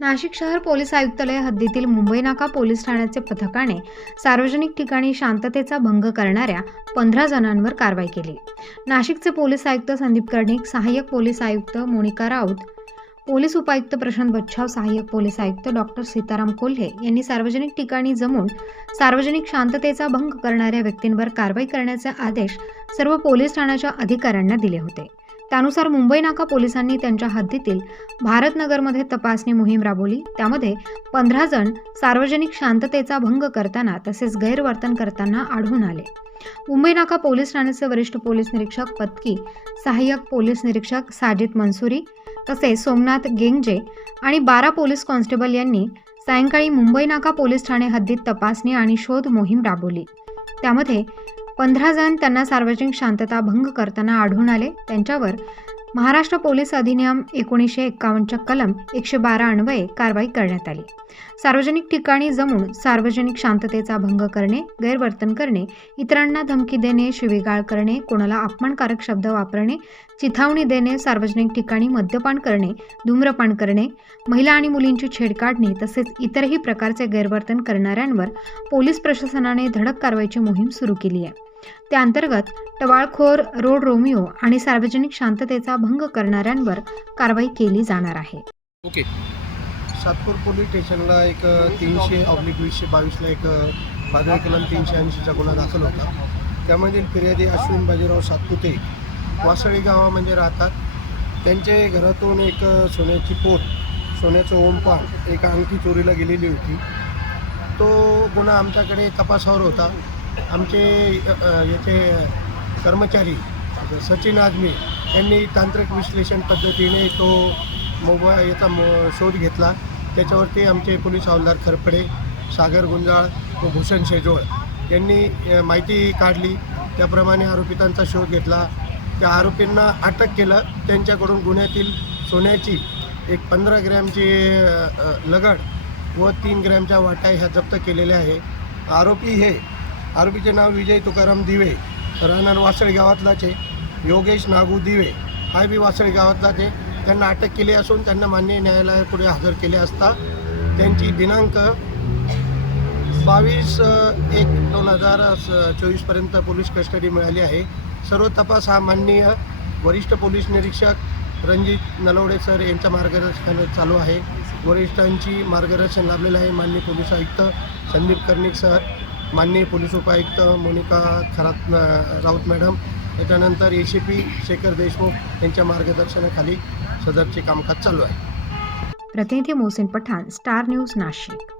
नाशिक शहर पोलीस आयुक्तालय हद्दीतील मुंबई नाका पोलीस ठाण्याचे पथकाने सार्वजनिक ठिकाणी शांततेचा भंग करणाऱ्या 15 जणांवर कारवाई केली। नाशिकचे पोलीस आयुक्त संदीप कर्णिक, सहाय्यक पोलीस आयुक्त मोनिका राऊत, पोलीस उपायुक्त प्रशांत बच्छाव, सहाय्यक पोलीस आयुक्त डॉक्टर सीताराम कोल्हे यांनी सार्वजनिक ठिकाणी जमून सार्वजनिक शांततेचा भंग करणाऱ्या व्यक्तींवर कारवाई करण्याचे आदेश सर्व पोलीस ठाण्याच्या अधिकाऱ्यांना दिले होते। त्यानुसार मुंबई नाका पोलिसांनी त्यांच्या हद्दीतील भारतनगरमध्ये तपासणी मोहीम राबवली। त्यामध्ये 15 जण सार्वजनिक शांततेचा भंग करताना तसेच गैरवर्तन करताना आढळून आले। मुंबई नाका पोलीस ठाण्याचे वरिष्ठ पोलीस निरीक्षक पत्की, सहाय्यक पोलीस निरीक्षक साजिद मंसुरी तसेच सोमनाथ गेंगजे आणि 12 पोलीस कॉन्स्टेबल यांनी सायंकाळी मुंबई नाका पोलीस ठाणे हद्दीत तपासणी आणि शोध मोहीम राबवली। त्यामध्ये 15 जण त्यांना सार्वजनिक शांतता भंग करताना आढळून आले। त्यांच्यावर महाराष्ट्र पोलीस अधिनियम 1951च्या कलम 112 अन्वये कारवाई करण्यात आली। सार्वजनिक ठिकाणी जमून सार्वजनिक शांततेचा भंग करणे, गैरवर्तन करणे, इतरांना धमकी देणे, शिवीगाळ करणे, कोणाला अपमानकारक शब्द वापरणे, चिथावणी देणे, सार्वजनिक ठिकाणी मद्यपान करणे, धूम्रपान करणे, महिला आणि मुलींची छेड काढणे तसेच इतरही प्रकारचे गैरवर्तन करणाऱ्यांवर पोलीस प्रशासनाने धडक कारवाईची मोहीम सुरू केली आहे। त्या अंतर्गत टवाळखोर, रोड रोमिओ आणि सार्वजनिक शांततेचा भंग करणाऱ्यांवर कारवाई केली जाणार आहे। ओके। सातपूर पोलीस स्टेशनला एक 300/2022ला एक भादवी कलम 380चा गुन्हा दाखल होता। त्यामधील फिर्यादी अश्विन बाजीराव सातपुते वासळी गावामध्ये राहतात। त्यांचे घरातून एक सोन्याची पोत, सोन्याचं ओमपान, एक अंगठी चोरीला गेलेली होती। तो गुन्हा आमच्याकडे तपासावर होता। आमचे याचे कर्मचारी सचिन आजमी यांनी तांत्रिक विश्लेषण पद्धतीने तो याचा शोध घेतला। त्याच्यावरती आमचे पोलीस हवालदार खरपडे, सागर गुंजाळ व भूषण शेजवळ यांनी माहिती काढली। त्याप्रमाणे आरोपितांचा शोध घेतला। त्या आरोपींना अटक केलं। त्यांच्याकडून गुन्ह्यातील सोन्याची एक 15 ग्रॅमची लगड व 3 ग्रॅमच्या वाटा ह्या जप्त केलेल्या आहे। आरोपीचे नाव विजय तुकाराम दिवे, राहणार वासळी गावातलाच आहे। योगेश नागू दिवे हा बी वासळी गावातलाच आहे। त्यांना अटक केली असून त्यांना मान्य न्यायालयापुढे हजर केले असता त्यांची दिनांक 22/1/2024 पोलीस कस्टडी मिळाली आहे। सर्व तपास हा माननीय वरिष्ठ पोलीस निरीक्षक रणजित नलवडे सर यांच्या मार्गदर्शनाखाली चालू आहे। वरिष्ठांची मार्गदर्शन लाभलेलं आहे। माननीय पोलीस आयुक्त संदीप कर्णिक सर, माननीय पोलीस उपायुक्त मोनिका राऊत मॅडम, त्याच्यानंतर ACP शेखर देशमुख यांच्या मार्गदर्शनाखाली सदरचे कामकाज चालू आहे। प्रतिनिधी मोहसिन पठाण, स्टार न्यूज, नाशिक।